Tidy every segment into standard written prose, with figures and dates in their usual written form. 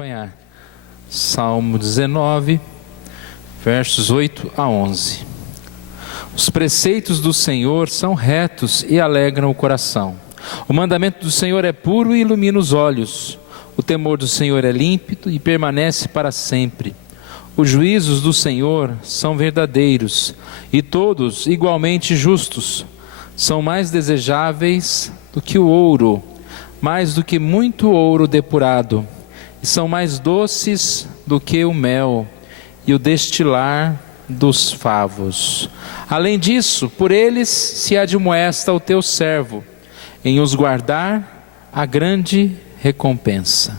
acompanhar. Salmo 19, versos 8 a 11. Os preceitos do Senhor são retos e alegram o coração. O mandamento do Senhor é puro e ilumina os olhos. O temor do Senhor é límpido e permanece para sempre. Os juízos do Senhor são verdadeiros e todos igualmente justos. São mais desejáveis do que o ouro, mais do que muito ouro depurado, e são mais doces do que o mel e o destilar dos favos. Além disso, por eles se admoesta o teu servo, em os guardar a grande recompensa.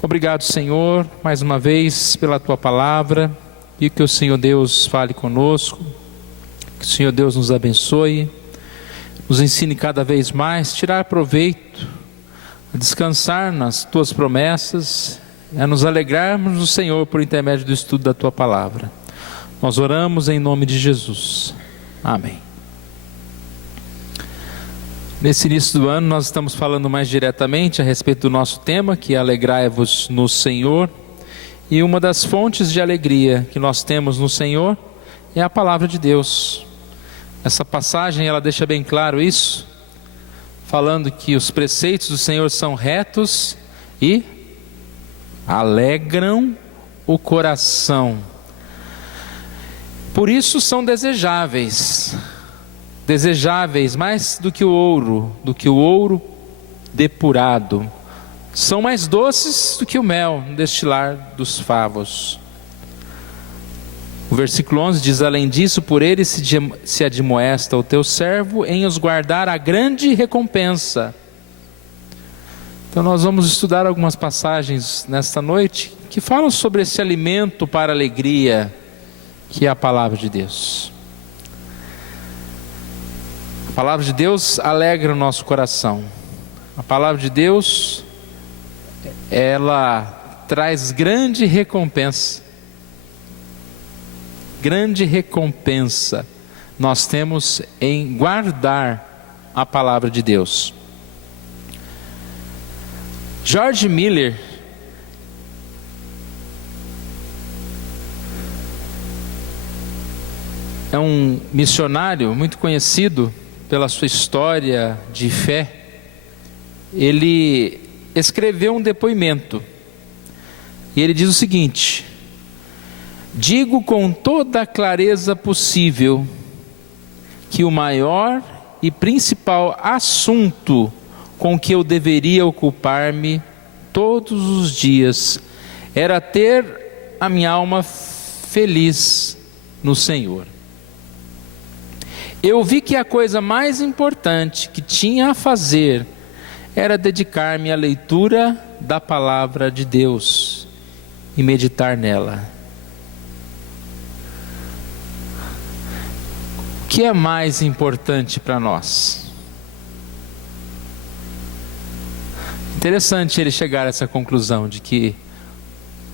Obrigado, Senhor, mais uma vez pela tua palavra, e que o Senhor Deus fale conosco, que o Senhor Deus nos abençoe, nos ensine cada vez mais, tirar proveito, a descansar nas tuas promessas, a nos alegrarmos no Senhor por intermédio do estudo da tua palavra. Nós oramos em nome de Jesus. Amém. Nesse início do ano nós estamos falando mais diretamente a respeito do nosso tema, que é alegrai-vos no Senhor. E uma das fontes de alegria que nós temos no Senhor é a palavra de Deus. Essa passagem ela deixa bem claro isso, falando que os preceitos do Senhor são retos e alegram o coração. Por isso são desejáveis mais do que o ouro depurado. São mais doces do que o mel no destilar dos favos. O versículo 11 diz: além disso, por ele se admoesta o teu servo em os guardar a grande recompensa. Então nós vamos estudar algumas passagens nesta noite que falam sobre esse alimento para a alegria, que é a palavra de Deus. A palavra de Deus alegra o nosso coração. A palavra de Deus, ela traz grande recompensa. Grande recompensa nós temos em guardar a palavra de Deus. George Miller é um missionário muito conhecido pela sua história de fé. Ele escreveu um depoimento e ele diz o seguinte: digo com toda a clareza possível que o maior e principal assunto com que eu deveria ocupar-me todos os dias era ter a minha alma feliz no Senhor. Eu vi que a coisa mais importante que tinha a fazer era dedicar-me à leitura da palavra de Deus e meditar nela. O que é mais importante para nós? Interessante ele chegar a essa conclusão de que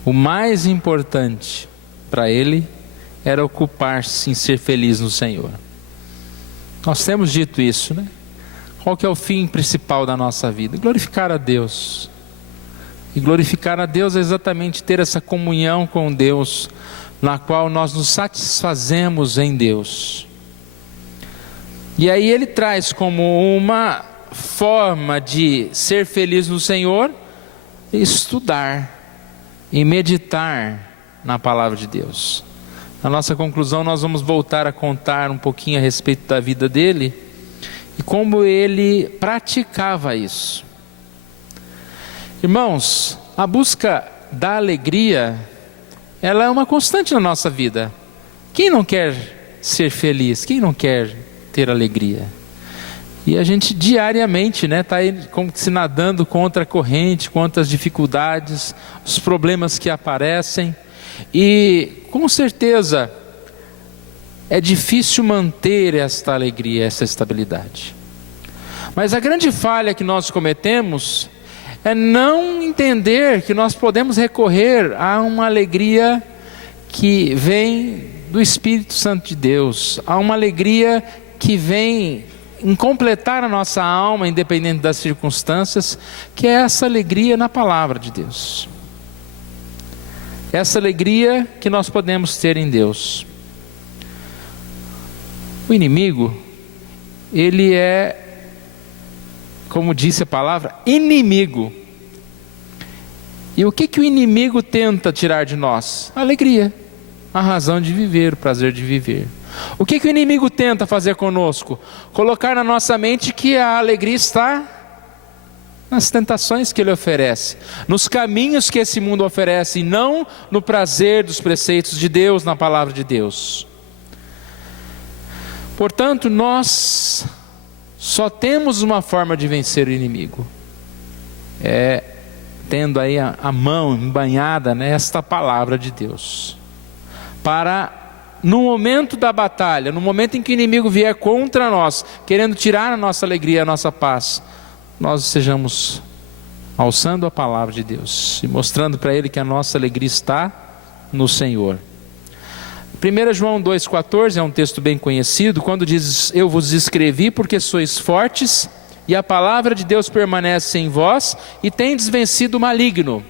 o mais importante para ele era ocupar-se em ser feliz no Senhor. Nós temos dito isso, né? Qual que é o fim principal da nossa vida? Glorificar a Deus. E glorificar a Deus é exatamente ter essa comunhão com Deus, na qual nós nos satisfazemos em Deus. E aí ele traz como uma forma de ser feliz no Senhor, estudar e meditar na palavra de Deus. Na nossa conclusão nós vamos voltar a contar um pouquinho a respeito da vida dele e como ele praticava isso. Irmãos, a busca da alegria, ela é uma constante na nossa vida. Quem não quer ser feliz? Quem não quer ter alegria? E a gente diariamente, né, está aí como se nadando contra a corrente, contra as dificuldades, os problemas que aparecem. E com certeza é difícil manter esta alegria, essa estabilidade. Mas a grande falha que nós cometemos é não entender que nós podemos recorrer a uma alegria que vem do Espírito Santo de Deus, a uma alegria que vem em completar a nossa alma, independente das circunstâncias, que é essa alegria na palavra de Deus. Essa alegria que nós podemos ter em Deus. O inimigo, ele é, como disse a palavra, inimigo. E o que o inimigo tenta tirar de nós? A alegria, a razão de viver, o prazer de viver. O que o inimigo tenta fazer conosco? Colocar na nossa mente que a alegria está nas tentações que ele oferece, nos caminhos que esse mundo oferece, e não no prazer dos preceitos de Deus, na palavra de Deus. Portanto, nós só temos uma forma de vencer o inimigo, tendo aí a mão embanhada nesta palavra de Deus, para no momento da batalha, no momento em que o inimigo vier contra nós, querendo tirar a nossa alegria, a nossa paz, nós estejamos alçando a palavra de Deus e mostrando para ele que a nossa alegria está no Senhor. 1 João 2,14 é um texto bem conhecido, quando diz: eu vos escrevi porque sois fortes, e a palavra de Deus permanece em vós, e tendes vencido o maligno.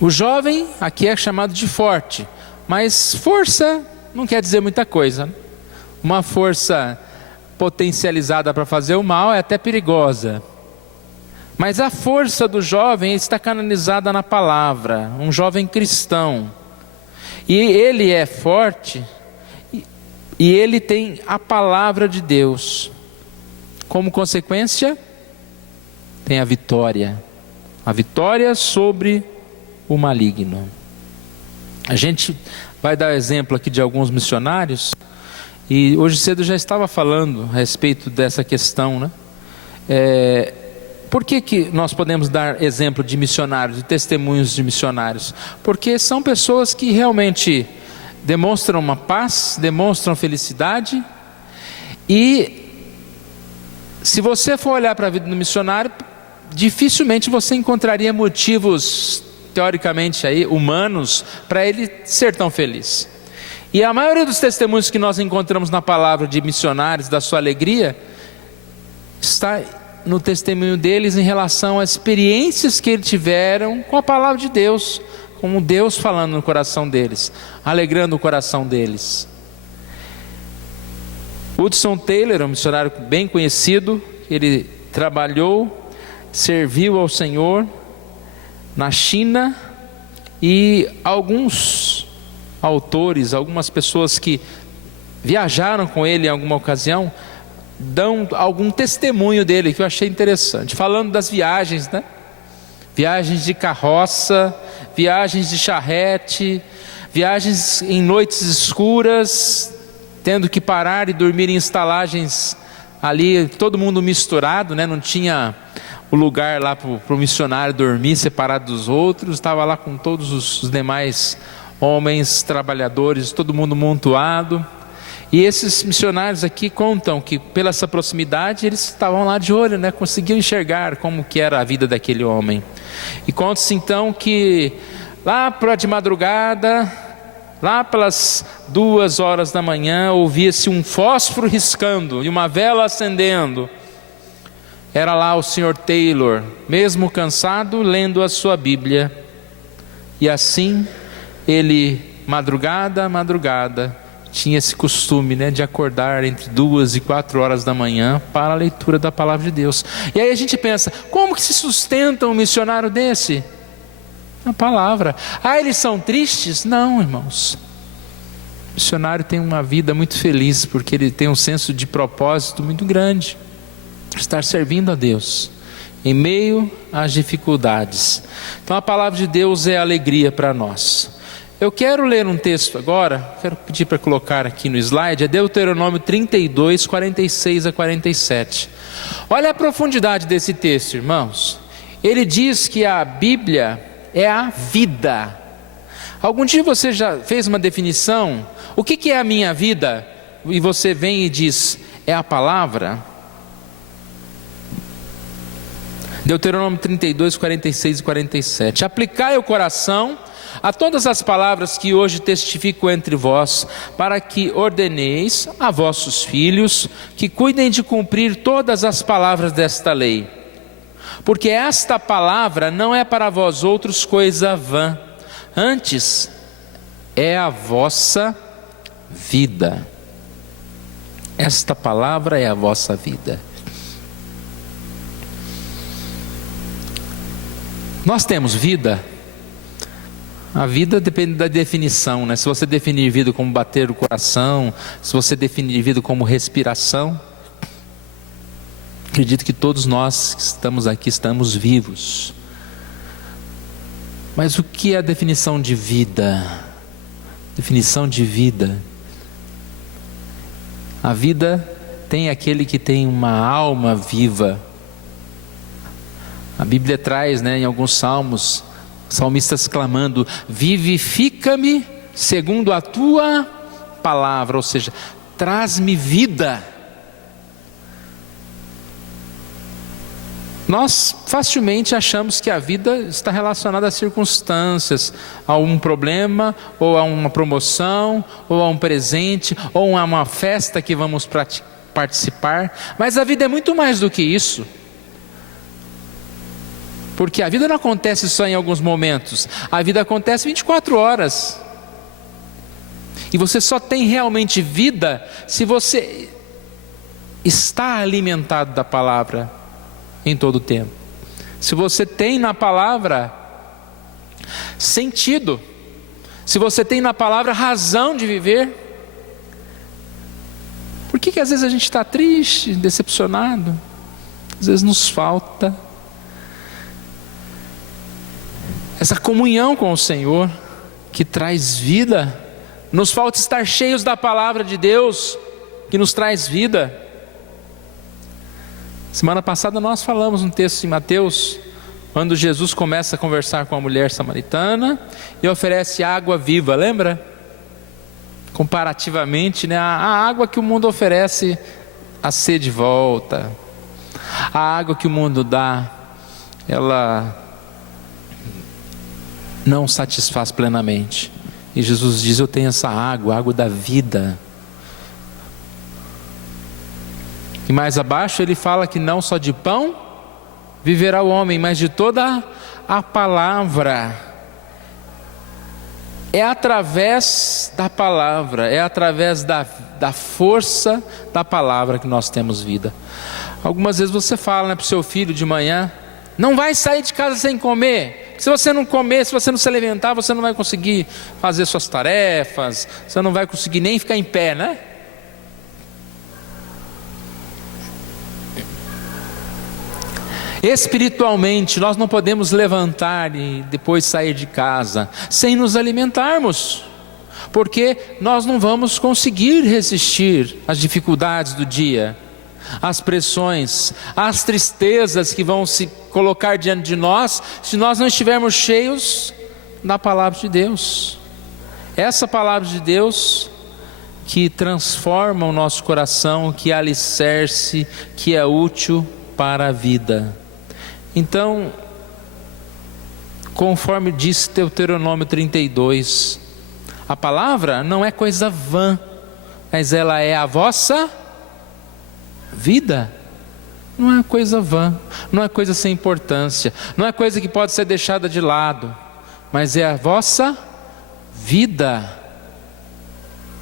O jovem aqui é chamado de forte, mas força não quer dizer muita coisa. Uma força potencializada para fazer o mal é até perigosa. Mas a força do jovem está canalizada na palavra, um jovem cristão. E ele é forte, e ele tem a palavra de Deus. Como consequência, tem a vitória sobre o maligno. A gente vai dar exemplo aqui de alguns missionários, e hoje cedo já estava falando a respeito dessa questão, né? Por que nós podemos dar exemplo de missionários, de testemunhos de missionários? Porque são pessoas que realmente demonstram uma paz, demonstram felicidade, e se você for olhar para a vida do missionário, dificilmente você encontraria motivos, teoricamente aí, humanos, para ele ser tão feliz. E a maioria dos testemunhos que nós encontramos na palavra de missionários, da sua alegria, está no testemunho deles em relação às experiências que eles tiveram com a palavra de Deus, como Deus falando no coração deles, alegrando o coração deles. Hudson Taylor, um missionário bem conhecido, ele trabalhou, serviu ao Senhor na China, e alguns autores, algumas pessoas que viajaram com ele em alguma ocasião, dão algum testemunho dele que eu achei interessante, falando das viagens, né? Viagens de carroça, viagens de charrete, viagens em noites escuras, tendo que parar e dormir em estalagens ali, todo mundo misturado, né? Não tinha o lugar lá para o missionário dormir separado dos outros, estava lá com todos os demais homens, trabalhadores, todo mundo amontoado. E esses missionários aqui contam que pela essa proximidade eles estavam lá de olho, né? Conseguiam enxergar como que era a vida daquele homem. E conta-se então que lá de madrugada, lá pelas 2 horas da manhã, ouvia-se um fósforo riscando e uma vela acendendo. Era lá o Sr. Taylor, mesmo cansado, lendo a sua Bíblia. E assim ele, madrugada a madrugada, tinha esse costume, né, de acordar entre 2 e 4 horas da manhã para a leitura da palavra de Deus. E aí a gente pensa, como que se sustenta um missionário desse? A palavra. Eles são tristes? Não, irmãos. O missionário tem uma vida muito feliz, porque ele tem um senso de propósito muito grande, estar servindo a Deus em meio às dificuldades. Então a palavra de Deus é alegria para nós. Eu quero ler um texto agora, quero pedir para colocar aqui no slide, é Deuteronômio 32, 46 a 47. Olha a profundidade desse texto, irmãos. Ele diz que a Bíblia é a vida. Algum dia você já fez uma definição? O que é a minha vida? E você vem e diz, é a palavra? Deuteronômio 32, 46 e 47. Aplicai o coração a todas as palavras que hoje testifico entre vós, para que ordeneis a vossos filhos que cuidem de cumprir todas as palavras desta lei. Porque esta palavra não é para vós outros coisa vã, antes é a vossa vida. Esta palavra é a vossa vida. Nós temos vida. A vida depende da definição, né? Se você definir vida como bater o coração, se você definir vida como respiração, acredito que todos nós que estamos aqui estamos vivos. Mas o que é a definição de vida? Definição de vida. A vida tem aquele que tem uma alma viva. A Bíblia traz, né, em alguns salmos, salmistas clamando: vivifica-me segundo a tua palavra, ou seja, traz-me vida. Nós facilmente achamos que a vida está relacionada a circunstâncias, a um problema, ou a uma promoção, ou a um presente, ou a uma festa que vamos participar, mas a vida é muito mais do que isso. Porque a vida não acontece só em alguns momentos, a vida acontece 24 horas. E você só tem realmente vida se você está alimentado da palavra em todo o tempo. Se você tem na palavra sentido, se você tem na palavra razão de viver. Por que às vezes a gente está triste, decepcionado? Às vezes nos falta essa comunhão com o Senhor, que traz vida. Nos falta estar cheios da palavra de Deus, que nos traz vida. Semana passada nós falamos um texto em Mateus, quando Jesus começa a conversar com a mulher samaritana e oferece água viva, lembra? Comparativamente, né, a água que o mundo oferece, a sede volta. A água que o mundo dá, ela não satisfaz plenamente. E Jesus diz: eu tenho essa água, a água da vida. E mais abaixo ele fala que não só de pão viverá o homem, mas de toda a palavra. É através da palavra, é através da força da palavra que nós temos vida. Algumas vezes você fala, né, para o seu filho de manhã: não vai sair de casa sem comer. Se você não comer, se você não se alimentar, você não vai conseguir fazer suas tarefas, você não vai conseguir nem ficar em pé, né? Espiritualmente, nós não podemos levantar e depois sair de casa sem nos alimentarmos, porque nós não vamos conseguir resistir às dificuldades do dia, às pressões, às tristezas que vão se colocar diante de nós, se nós não estivermos cheios da palavra de Deus. Essa palavra de Deus que transforma o nosso coração, que é alicerce, que é útil para a vida. Então, conforme diz Deuteronômio 32, a palavra não é coisa vã, mas ela é a vossa vida. Não é coisa vã, não é coisa sem importância, não é coisa que pode ser deixada de lado, mas é a vossa vida.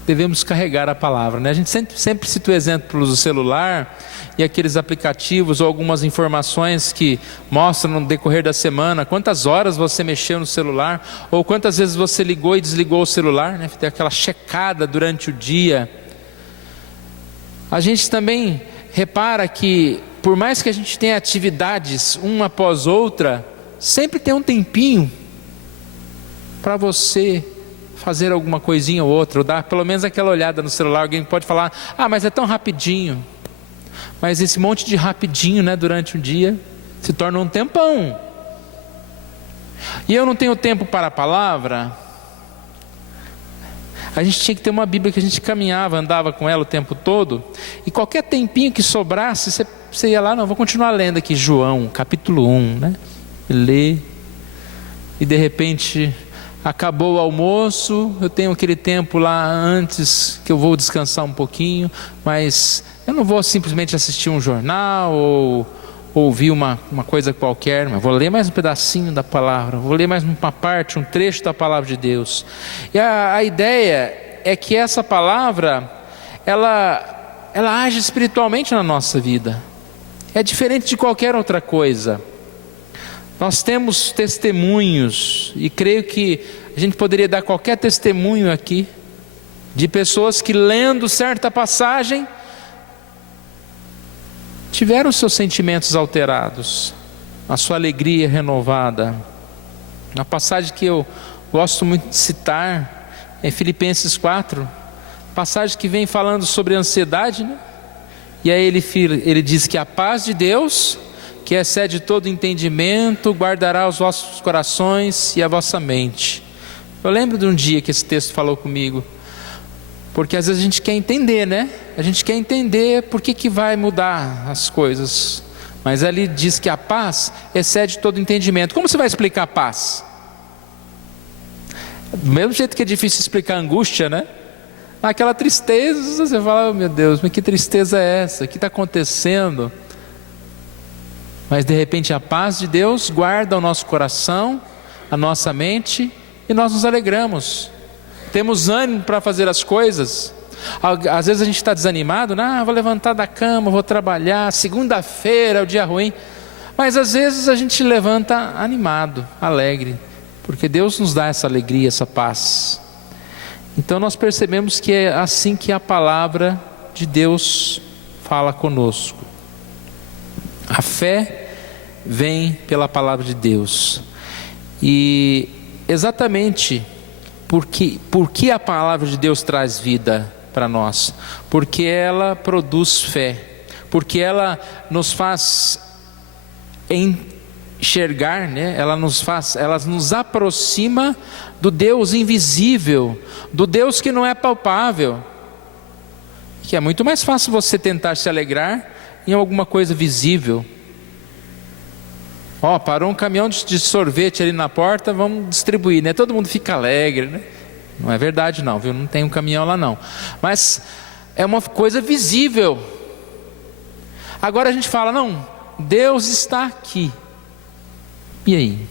Devemos carregar a palavra, né? A gente sempre cita o exemplo do celular e aqueles aplicativos ou algumas informações que mostram no decorrer da semana quantas horas você mexeu no celular, ou quantas vezes você ligou e desligou o celular, né? Tem aquela checada durante o dia. A gente também repara que, por mais que a gente tenha atividades uma após outra, sempre tem um tempinho para você fazer alguma coisinha ou outra, ou dar pelo menos aquela olhada no celular. Alguém pode falar: ah, mas é tão rapidinho. Mas esse monte de rapidinho, né, durante o dia se torna um tempão. E eu não tenho tempo para a palavra. A gente tinha que ter uma Bíblia que a gente caminhava, andava com ela o tempo todo, e qualquer tempinho que sobrasse, você ia lá: não, vou continuar lendo aqui João, capítulo 1, né? Lê, e de repente acabou o almoço, eu tenho aquele tempo lá antes que eu vou descansar um pouquinho, mas eu não vou simplesmente assistir um jornal ou ouvir uma coisa qualquer, mas vou ler mais um pedacinho da palavra, vou ler mais uma parte, um trecho da palavra de Deus. E a ideia é que essa palavra, ela age espiritualmente na nossa vida, é diferente de qualquer outra coisa. Nós temos testemunhos, e creio que a gente poderia dar qualquer testemunho aqui, de pessoas que lendo certa passagem, tiveram seus sentimentos alterados, a sua alegria renovada. Uma passagem que eu gosto muito de citar é Filipenses 4, passagem que vem falando sobre ansiedade, né? E aí ele diz que a paz de Deus, que excede todo entendimento, guardará os vossos corações e a vossa mente. Eu lembro de um dia que esse texto falou comigo, porque às vezes a gente quer entender, né? A gente quer entender por que vai mudar as coisas. Mas ali diz que a paz excede todo entendimento. Como você vai explicar a paz? Do mesmo jeito que é difícil explicar a angústia, né? Aquela tristeza, você fala, oh, meu Deus, mas que tristeza é essa? O que está acontecendo? Mas de repente a paz de Deus guarda o nosso coração, a nossa mente, e nós nos alegramos. Temos ânimo para fazer as coisas. Às vezes a gente está desanimado, vou levantar da cama, vou trabalhar, segunda-feira é o dia ruim. Mas às vezes a gente levanta animado, alegre, porque Deus nos dá essa alegria, essa paz. Então nós percebemos que é assim que a palavra de Deus fala conosco. A fé vem pela palavra de Deus. E exatamente por que a palavra de Deus traz vida para nós? Porque ela produz fé, porque ela nos faz enxergar, né? Ela nos aproxima do Deus invisível, do Deus que não é palpável, que é muito mais fácil você tentar se alegrar em alguma coisa visível. Parou um caminhão de sorvete ali na porta, vamos distribuir, né? Todo mundo fica alegre, né? Não é verdade não, viu? Não tem um caminhão lá não. Mas é uma coisa visível. Agora a gente fala, não, Deus está aqui. E aí?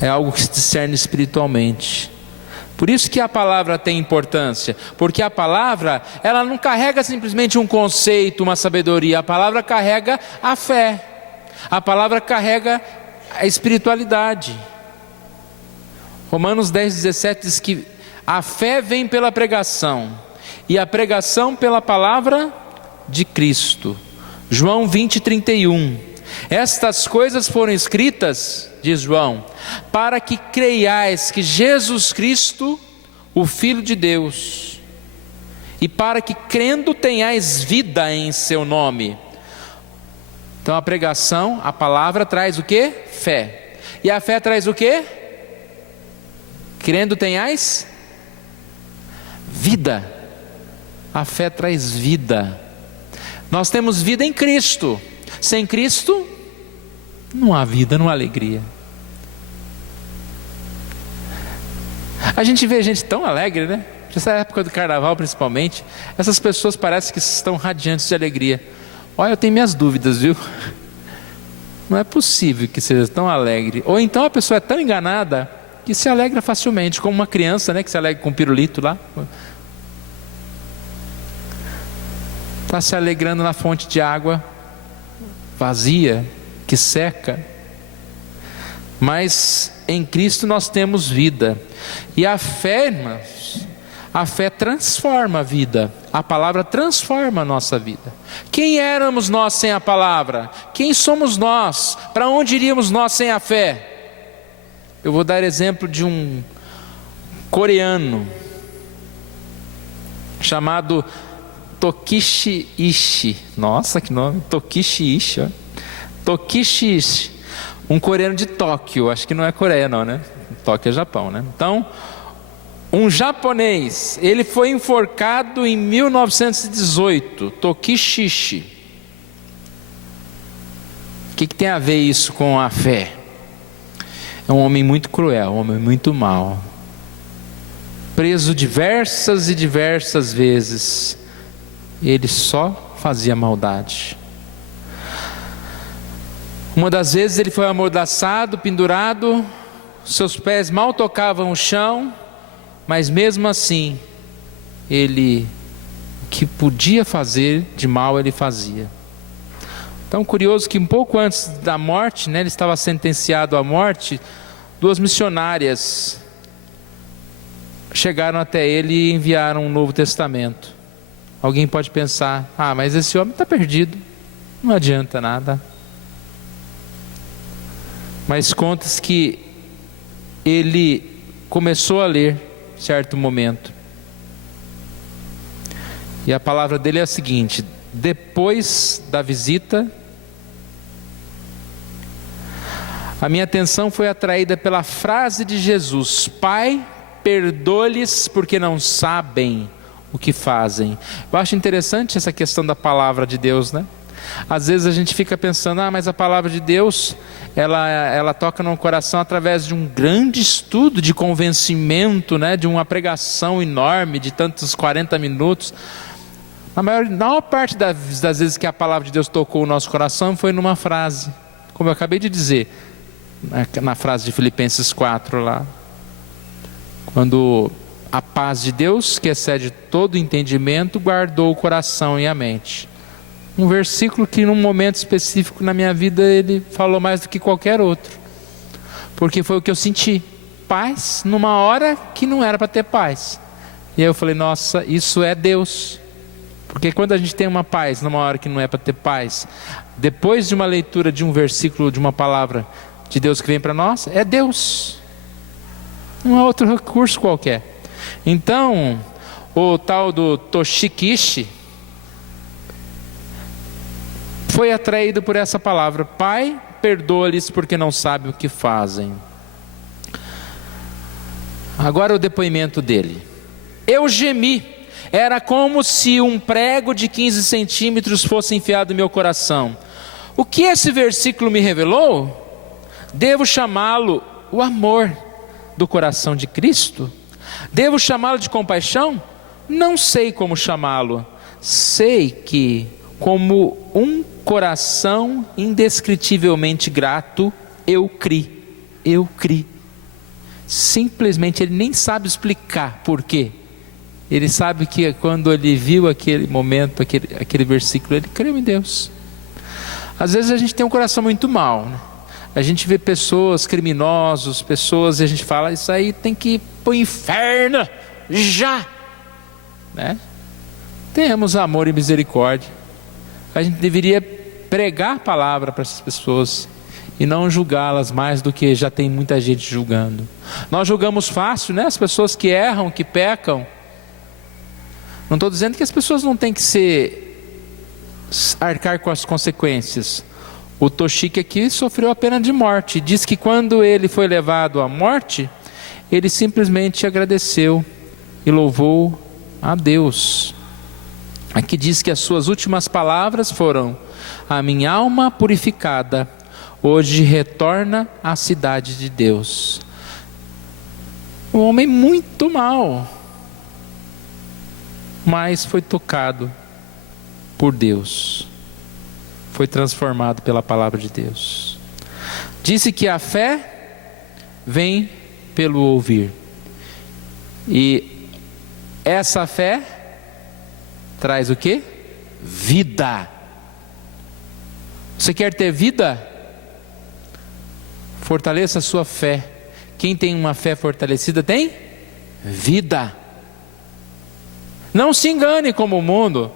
É algo que se discerne espiritualmente. Por isso que a palavra tem importância, porque a palavra, ela não carrega simplesmente um conceito, uma sabedoria, a palavra carrega a fé, a palavra carrega a espiritualidade. Romanos 10:17 diz que a fé vem pela pregação, e a pregação pela palavra de Cristo. João 20:31, estas coisas foram escritas, diz João, para que creiais que Jesus Cristo, o Filho de Deus, e para que crendo tenhais vida em seu nome. Então a pregação, a palavra traz o que? Fé. E a fé traz o que? Crendo tenhais vida. A fé traz vida. Nós temos vida em Cristo. Sem Cristo não há vida, não há alegria. A gente vê gente tão alegre, né? Nessa época do carnaval principalmente, essas pessoas parecem que estão radiantes de alegria. Olha, eu tenho minhas dúvidas, viu? Não é possível que seja tão alegre. Ou então a pessoa é tão enganada que se alegra facilmente, como uma criança, né, que se alegra com um pirulito lá. Está se alegrando na fonte de água vazia, que seca. Mas em Cristo nós temos vida. E a fé, irmãos, a fé transforma a vida. A palavra transforma a nossa vida. Quem éramos nós sem a palavra? Quem somos nós? Para onde iríamos nós sem a fé? Eu vou dar exemplo de um coreano chamado Tokishi Ishii. Nossa, que nome! Tokishi Ishii. Tokishi Ishii, um coreano de Tóquio. Acho que não é Coreia não, né? Tóquio é Japão, né? Então, um japonês, ele foi enforcado em 1918. Tokishi Ishii. O que tem a ver isso com a fé? É um homem muito cruel, um homem muito mau, preso diversas e diversas vezes. Ele só fazia maldade. Uma das vezes ele foi amordaçado, pendurado, seus pés mal tocavam o chão, mas mesmo assim, ele, o que podia fazer de mal, ele fazia. Então, curioso que um pouco antes da morte, ele estava sentenciado à morte, 2 missionárias chegaram até ele e enviaram um Novo Testamento. Alguém pode pensar, mas esse homem está perdido, não adianta nada. Mas conta-se que ele começou a ler em certo momento. E a palavra dele é a seguinte: depois da visita, a minha atenção foi atraída pela frase de Jesus: Pai, perdoa-lhes porque não sabem o que fazem. Eu acho interessante essa questão da palavra de Deus, Às vezes a gente fica pensando, mas a palavra de Deus, ela toca no coração através de um grande estudo de convencimento, de uma pregação enorme, de tantos 40 minutos. Na maior parte das vezes que a palavra de Deus tocou o nosso coração foi numa frase, como eu acabei de dizer, na frase de Filipenses 4 lá. Quando a paz de Deus, que excede todo entendimento, guardou o coração e a mente. Um versículo que num momento específico na minha vida ele falou mais do que qualquer outro, porque foi o que eu senti, paz numa hora que não era para ter paz. E aí eu falei, nossa, isso é Deus. Porque quando a gente tem uma paz numa hora que não é para ter paz, depois de uma leitura de um versículo, de uma palavra de Deus que vem para nós, é Deus, não é outro recurso qualquer. Então o tal do Toshikishi foi atraído por essa palavra: Pai, perdoa-lhes porque não sabem o que fazem. Agora o depoimento dele: eu gemi, era como se um prego de 15 centímetros fosse enfiado no meu coração. O que esse versículo me revelou? Devo chamá-lo o amor do coração de Cristo? Devo chamá-lo de compaixão? Não sei como chamá-lo. Sei que, como um coração indescritivelmente grato, eu criei. Simplesmente ele nem sabe explicar por quê. Ele sabe que quando ele viu aquele momento, aquele versículo, ele creu em Deus. Às vezes a gente tem um coração muito mau, A gente vê pessoas, criminosos, pessoas, e a gente fala, isso aí tem que ir para o inferno já, Tenhamos amor e misericórdia. A gente deveria pregar a palavra para essas pessoas e não julgá-las mais do que já tem muita gente julgando. Nós julgamos fácil, as pessoas que erram, que pecam. Não estou dizendo que as pessoas não têm que arcar com as consequências. O Toshiki aqui sofreu a pena de morte. Diz que quando ele foi levado à morte, ele simplesmente agradeceu e louvou a Deus. Aqui diz que as suas últimas palavras foram: a minha alma purificada hoje retorna à cidade de Deus. Um homem muito mau, mas foi tocado por Deus, foi transformado pela palavra de Deus. Disse que a fé vem pelo ouvir, e essa fé traz o quê? Vida. Você quer ter vida? Fortaleça a sua fé. Quem tem uma fé fortalecida tem vida. Não se engane como o mundo.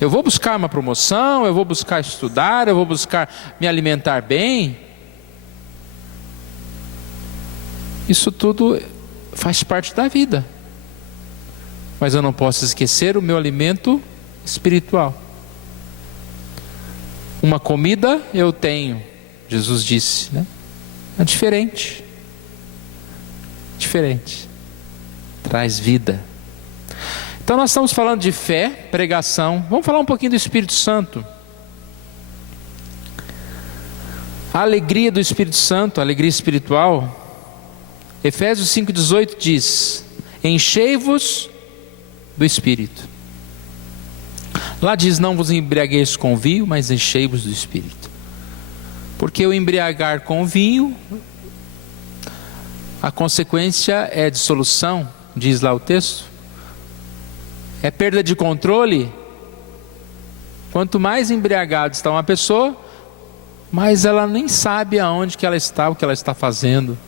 Eu vou buscar uma promoção, eu vou buscar estudar, eu vou buscar me alimentar bem. Isso tudo faz parte da vida. Mas eu não posso esquecer o meu alimento espiritual. Uma comida eu tenho, Jesus disse, É diferente. Diferente. Traz vida. Então nós estamos falando de fé, pregação. Vamos falar um pouquinho do Espírito Santo. A alegria do Espírito Santo, a alegria espiritual, Efésios 5,18 diz: enchei-vos do Espírito. Lá diz: não vos embriagueis com vinho, mas enchei-vos do Espírito. Porque o embriagar com vinho, a consequência é dissolução, diz lá o texto, é perda de controle. Quanto mais embriagado está uma pessoa, mais ela nem sabe aonde que ela está, o que ela está fazendo.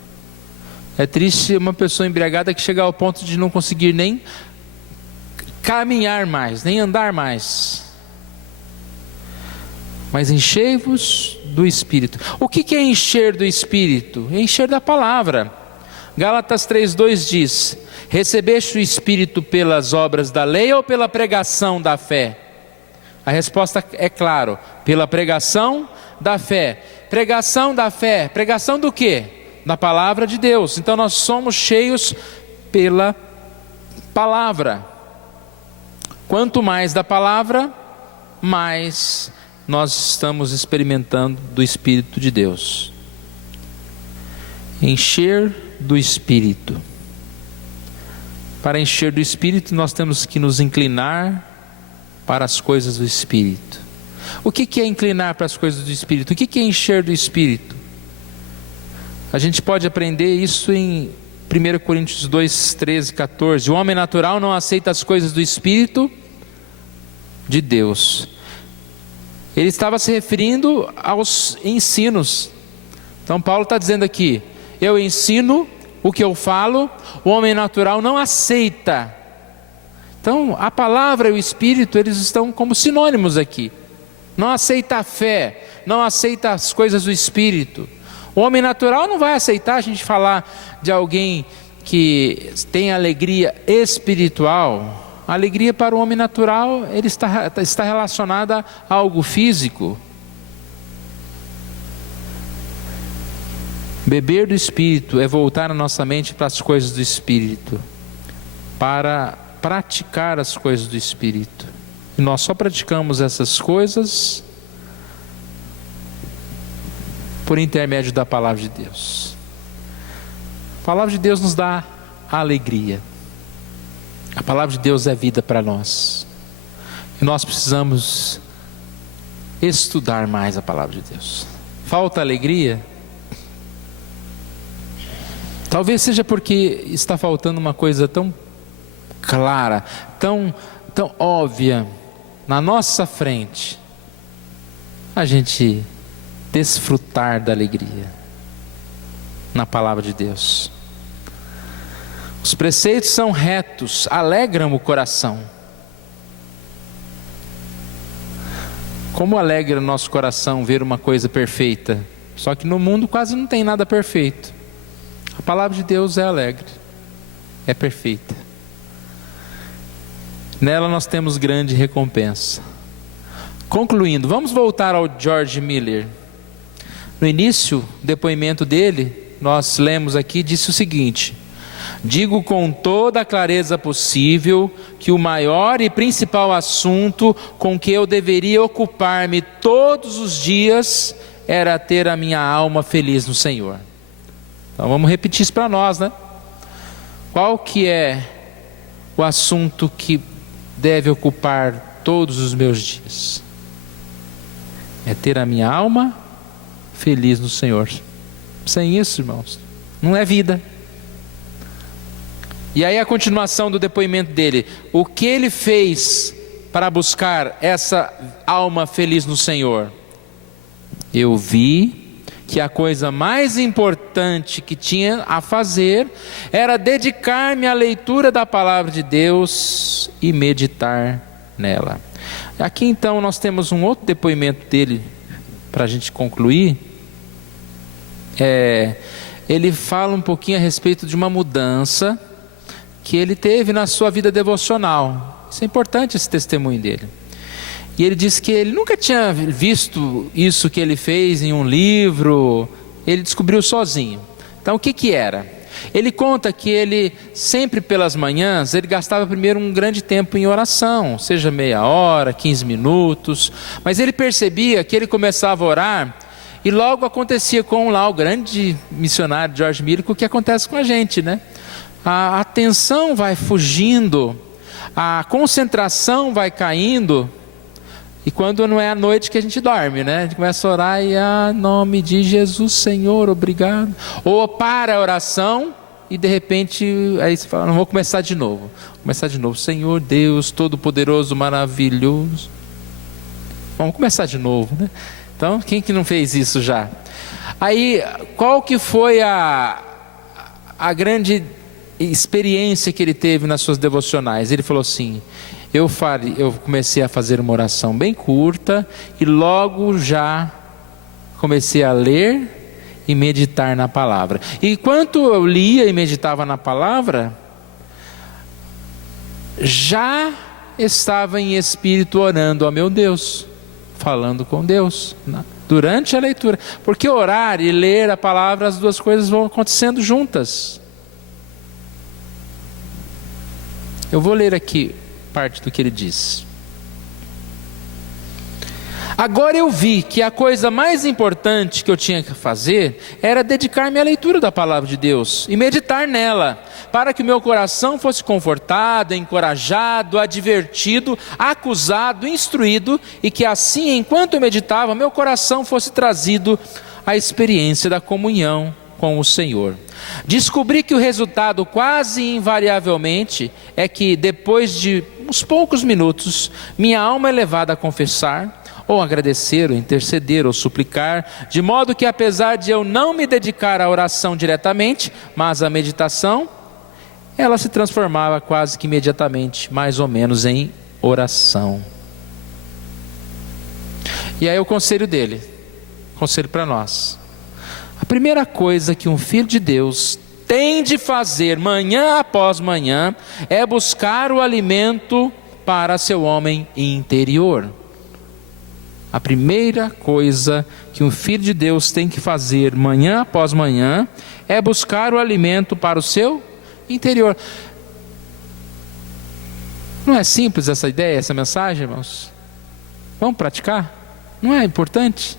É triste uma pessoa embriagada que chega ao ponto de não conseguir nem caminhar mais, nem andar mais. Mas enchei-vos do Espírito. O que é encher do Espírito? Encher da palavra. Gálatas 3,2 diz: recebeste o Espírito pelas obras da lei ou pela pregação da fé? A resposta é claro: pela pregação da fé. Pregação da fé, pregação do quê? Da palavra de Deus. Então nós somos cheios pela palavra. Quanto mais da palavra, mais nós estamos experimentando do Espírito de Deus. Encher do Espírito. Para encher do Espírito, nós temos que nos inclinar para as coisas do Espírito. O que é inclinar para as coisas do Espírito? O que é encher do Espírito? A gente pode aprender isso em 1 Coríntios 2, 13, 14. O homem natural não aceita as coisas do Espírito de Deus. Ele estava se referindo aos ensinos. Então Paulo está dizendo aqui: eu ensino o que eu falo, o homem natural não aceita. Então a palavra e o Espírito, eles estão como sinônimos aqui. Não aceita a fé, não aceita as coisas do Espírito. O homem natural não vai aceitar a gente falar de alguém que tem alegria espiritual. A alegria para o homem natural, ele está relacionada a algo físico. Beber do Espírito é voltar a nossa mente para as coisas do Espírito, para praticar as coisas do Espírito. E nós só praticamos essas coisas por intermédio da palavra de Deus. A palavra de Deus nos dá alegria. A palavra de Deus é vida para nós. E nós precisamos estudar mais a palavra de Deus. Falta alegria? Talvez seja porque está faltando uma coisa tão clara, tão óbvia na nossa frente. A gente desfrutar da alegria na palavra de Deus. Os preceitos são retos, alegram o coração. Como alegra o nosso coração ver uma coisa perfeita? Só que no mundo quase não tem nada perfeito. A palavra de Deus é alegre, é perfeita. Nela nós temos grande recompensa. Concluindo, vamos voltar ao George Miller. No início do depoimento dele, nós lemos aqui, disse o seguinte: digo com toda a clareza possível que o maior e principal assunto com que eu deveria ocupar-me todos os dias era ter a minha alma feliz no Senhor. Então vamos repetir isso para nós, né? Qual que é o assunto que deve ocupar todos os meus dias? É ter a minha alma feliz no Senhor. Sem isso, irmãos, não é vida. E aí a continuação do depoimento dele: o que ele fez para buscar essa alma feliz no Senhor? Eu vi que a coisa mais importante que tinha a fazer era dedicar-me à leitura da palavra de Deus e meditar nela. Aqui então nós temos um outro depoimento dele para a gente concluir. Ele fala um pouquinho a respeito de uma mudança que ele teve na sua vida devocional. Isso é importante, esse testemunho dele. E ele disse que ele nunca tinha visto isso que ele fez em um livro, ele descobriu sozinho. Então o que era? Ele conta que ele sempre pelas manhãs, ele gastava primeiro um grande tempo em oração, seja meia hora, 15 minutos, mas ele percebia que ele começava a orar E logo acontecia com lá o grande missionário George Miracle, o que acontece com a gente, né? A atenção vai fugindo, a concentração vai caindo, e quando não é à noite que a gente dorme, né? A gente começa a orar e, nome de Jesus, Senhor, obrigado. Ou para a oração e de repente, aí você fala, não, vou começar de novo. Começar de novo, Senhor Deus, Todo-Poderoso, maravilhoso. Vamos começar de novo, né? Então, quem que não fez isso já? Aí, qual que foi a grande experiência que ele teve nas suas devocionais? Ele falou assim, eu comecei a fazer uma oração bem curta e logo já comecei a ler e meditar na palavra. E enquanto eu lia e meditava na palavra, já estava em espírito orando ao meu Deus, falando com Deus, durante a leitura. Porque orar e ler a palavra, as duas coisas vão acontecendo juntas. Eu vou ler aqui parte do que ele diz. Agora eu vi que a coisa mais importante que eu tinha que fazer era dedicar-me à leitura da palavra de Deus e meditar nela, para que o meu coração fosse confortado, encorajado, advertido, acusado, instruído, e que assim, enquanto eu meditava, meu coração fosse trazido à experiência da comunhão com o Senhor. Descobri que o resultado quase invariavelmente é que depois de uns poucos minutos, minha alma é levada a confessar, ou agradecer, ou interceder, ou suplicar, de modo que apesar de eu não me dedicar à oração diretamente, mas à meditação, ela se transformava quase que imediatamente, mais ou menos, em oração. E aí o conselho dele, conselho para nós. A primeira coisa que um filho de Deus tem de fazer manhã após manhã é buscar o alimento para seu homem interior. A primeira coisa que um filho de Deus tem que fazer manhã após manhã é buscar o alimento para o seu interior. Não é simples essa ideia, essa mensagem, irmãos? Vamos praticar? Não é importante?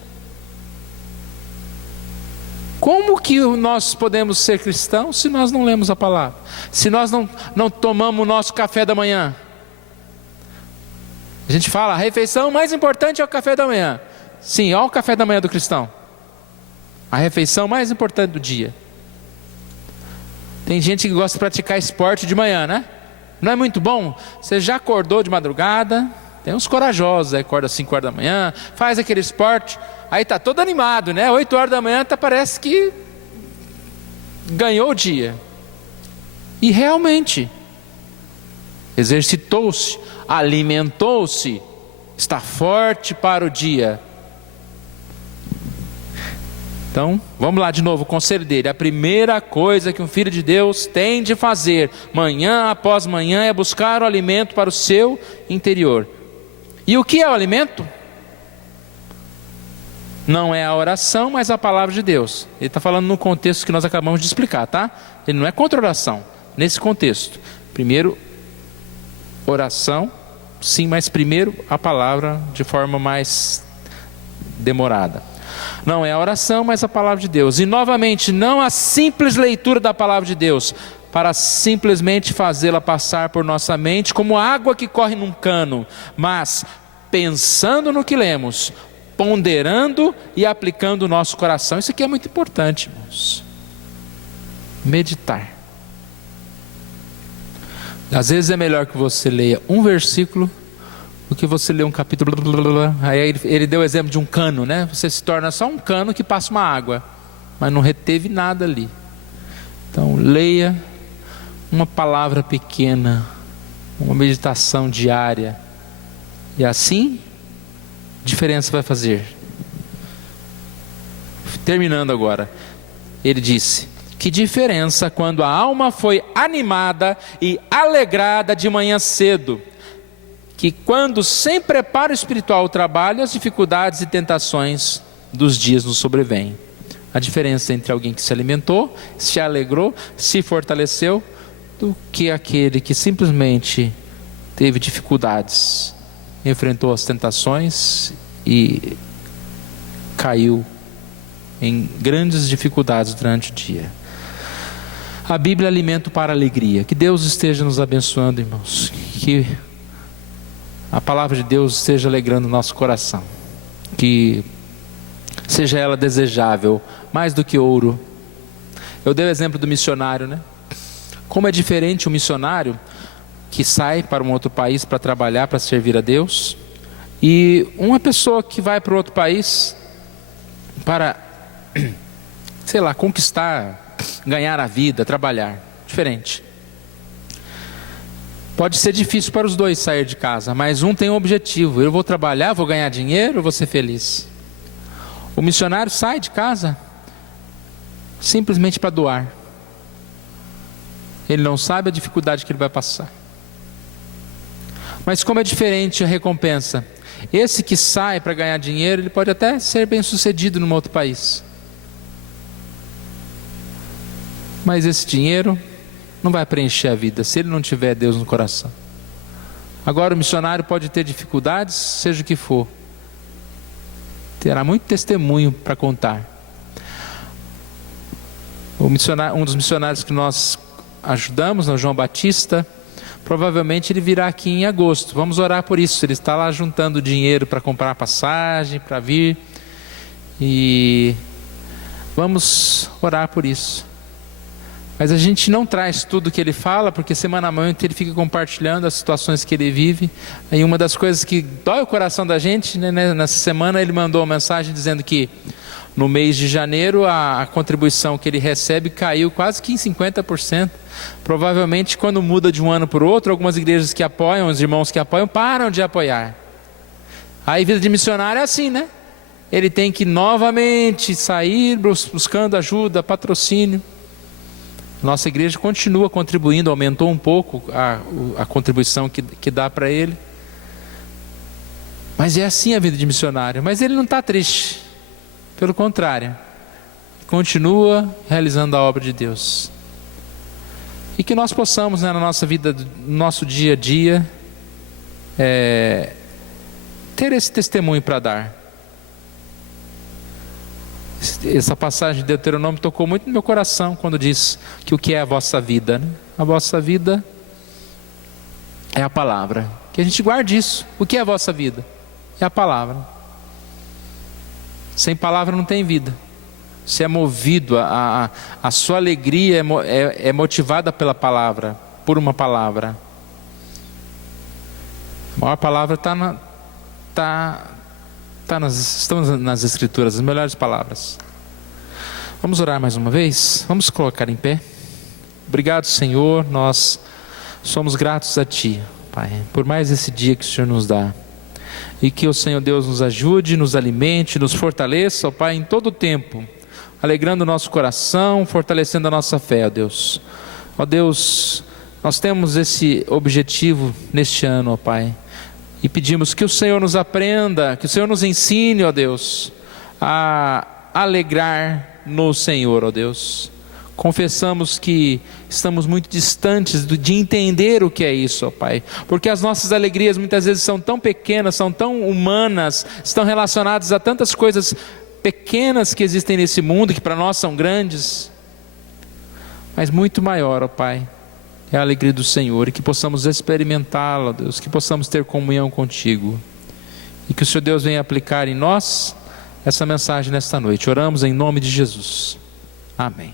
Como que nós podemos ser cristãos se nós não lemos a palavra? Se nós não tomamos o nosso café da manhã? A gente fala, a refeição mais importante é o café da manhã. Sim, olha o café da manhã do cristão. A refeição mais importante do dia. Tem gente que gosta de praticar esporte de manhã, né? Não é muito bom? Você já acordou de madrugada, tem uns corajosos, aí acorda às 5 horas da manhã, faz aquele esporte, aí está todo animado, né? 8 horas da manhã parece que ganhou o dia. E realmente, exercitou-se, alimentou-se, está forte para o dia. Então, vamos lá de novo, o conselho dele. A primeira coisa que um filho de Deus tem de fazer, manhã após manhã, é buscar o alimento para o seu interior. E o que é o alimento? Não é a oração, mas a palavra de Deus. Ele está falando no contexto que nós acabamos de explicar, tá? Ele não é contra a oração, nesse contexto. Primeiro, oração, sim, mas primeiro a palavra de forma mais demorada. Não é a oração, mas a palavra de Deus. E novamente, não a simples leitura da palavra de Deus, para simplesmente fazê-la passar por nossa mente como água que corre num cano, mas pensando no que lemos, ponderando e aplicando o nosso coração. Isso aqui é muito importante, irmãos. Meditar. Às vezes é melhor que você leia um versículo do que você ler um capítulo. Aí ele deu o exemplo de um cano, né? Você se torna só um cano que passa uma água, mas não reteve nada ali. Então leia uma palavra pequena, uma meditação diária, e assim diferença vai fazer. Terminando agora, ele disse: que diferença quando a alma foi animada e alegrada de manhã cedo, que quando sem preparo espiritual o trabalho, as dificuldades e tentações dos dias nos sobrevêm. A diferença entre alguém que se alimentou, se alegrou, se fortaleceu, do que aquele que simplesmente teve dificuldades, enfrentou as tentações e caiu em grandes dificuldades durante o dia. A Bíblia é alimento para a alegria. Que Deus esteja nos abençoando, irmãos. Que a palavra de Deus esteja alegrando o nosso coração. Que seja ela desejável, mais do que ouro. Eu dei o exemplo do missionário, né? Como é diferente o missionário que sai para um outro país para trabalhar, para servir a Deus, e uma pessoa que vai para outro país para, sei lá, conquistar, ganhar a vida, trabalhar. Diferente. Pode ser difícil para os dois sair de casa, mas um tem um objetivo: eu vou trabalhar, vou ganhar dinheiro, vou ser feliz. O missionário sai de casa simplesmente para doar. Ele não sabe a dificuldade que ele vai passar. Mas como é diferente a recompensa. Esse que sai para ganhar dinheiro, ele pode até ser bem sucedido num outro país. Mas esse dinheiro não vai preencher a vida se ele não tiver Deus no coração. Agora o missionário pode ter dificuldades, seja o que for. Terá muito testemunho para contar. Um dos missionários que nós ajudamos, o João Batista, provavelmente ele virá aqui em agosto. Vamos orar por isso. Ele está lá juntando dinheiro para comprar passagem, para vir. E vamos orar por isso. Mas a gente não traz tudo que ele fala, porque semanalmente ele fica compartilhando as situações que ele vive. E uma das coisas que dói o coração da gente, né, nessa semana ele mandou uma mensagem dizendo que no mês de janeiro a contribuição que ele recebe caiu quase que em 50%. Provavelmente quando muda de um ano para o outro, algumas igrejas que apoiam, os irmãos que apoiam, param de apoiar. Aí a vida de missionário é assim, né? Ele tem que novamente sair buscando ajuda, patrocínio. Nossa igreja continua contribuindo, aumentou um pouco a contribuição que dá para ele. Mas é assim a vida de missionário. Mas ele não está triste. Pelo contrário, continua realizando a obra de Deus. E que nós possamos, né, na nossa vida, no nosso dia a dia, ter esse testemunho para dar. Essa passagem de Deuteronômio tocou muito no meu coração quando diz que o que é a vossa vida, né? A vossa vida é a palavra. Que a gente guarde isso. O que é a vossa vida? É a palavra. Sem palavra não tem vida. Você é movido, a sua alegria é motivada pela palavra, por uma palavra. A maior palavra estão nas Escrituras, as melhores palavras. Vamos orar mais uma vez? Vamos colocar em pé. Obrigado, Senhor, nós somos gratos a Ti, Pai, por mais esse dia que o Senhor nos dá. E que o Senhor Deus nos ajude, nos alimente, nos fortaleça, ó Pai, em todo o tempo, alegrando o nosso coração, fortalecendo a nossa fé, ó Deus. Ó Deus, nós temos esse objetivo neste ano, ó Pai, e pedimos que o Senhor nos aprenda, que o Senhor nos ensine, ó Deus, a alegrar no Senhor, ó Deus. Confessamos que estamos muito distantes de entender o que é isso, ó Pai, porque as nossas alegrias muitas vezes são tão pequenas, são tão humanas, estão relacionadas a tantas coisas pequenas que existem nesse mundo, que para nós são grandes, mas muito maior, ó Pai, é a alegria do Senhor, e que possamos experimentá-la, Deus, que possamos ter comunhão contigo, e que o Senhor Deus venha aplicar em nós essa mensagem nesta noite. Oramos em nome de Jesus. Amém.